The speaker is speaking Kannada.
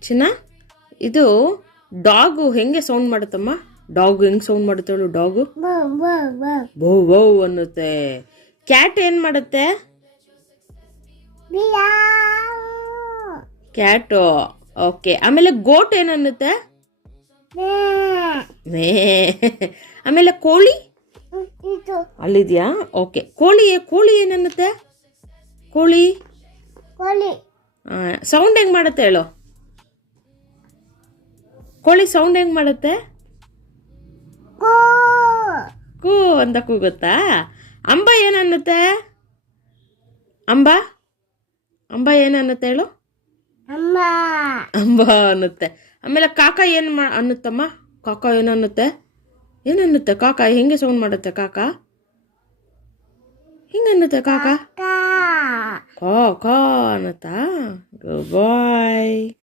ಚಿನ್ನ, ಇದು ಡಾಗು ಹೆಂಗೆ ಸೌಂಡ್ ಮಾಡುತ್ತಮ್ಮ? ಡಾಗು ಹೆಂಗೆ ಸೌಂಡ್ ಮಾಡುತ್ತೆ ಹೇಳು? ಡಾಗು ಬೌ ಬೌ ಅನ್ನುತ್ತೆ. ಕ್ಯಾಟ್ ಏನು ಮಾಡುತ್ತೆ? ಕ್ಯಾಟು. ಓಕೆ. ಆಮೇಲೆ ಗೋಟ್ ಏನನ್ನುತ್ತೆ? ಮೇ. ಆಮೇಲೆ ಕೋಳಿ ಅಲ್ಲಿದ್ಯಾ? ಓಕೆ. ಕೋಳಿ ಏನನ್ನುತ್ತೆ? ಕೋಳಿ ಸೌಂಡ್ ಹೆಂಗೆ ಮಾಡುತ್ತೆ ಹೇಳು? ಕೋಳಿ ಸೌಂಡ್ ಹೆಂಗೆ ಮಾಡುತ್ತೆ? ಕೂ ಅಂತ ಕೂಗುತ್ತಾ? ಅಂಬ ಏನನ್ನುತ್ತೆ? ಅಂಬ ಏನನ್ನುತ್ತೆ ಹೇಳು? ಅಂಬ ಅನ್ನುತ್ತೆ. ಆಮೇಲೆ ಕಾಕ ಏನು ಅನ್ನುತ್ತಮ್ಮ? ಕಾಕ ಏನನ್ನುತ್ತೆ ಕಾಕ? ಹೆಂಗೆ ಸೌಂಡ್ ಮಾಡುತ್ತೆ ಕಾಕ? ಹಿಂಗನ್ನುತ್ತೆ ಕಾಕ? ಕಾ ಕಾ ಅನ್ನುತ್ತಾ? ಗುಡ್ ಬಾಯ್.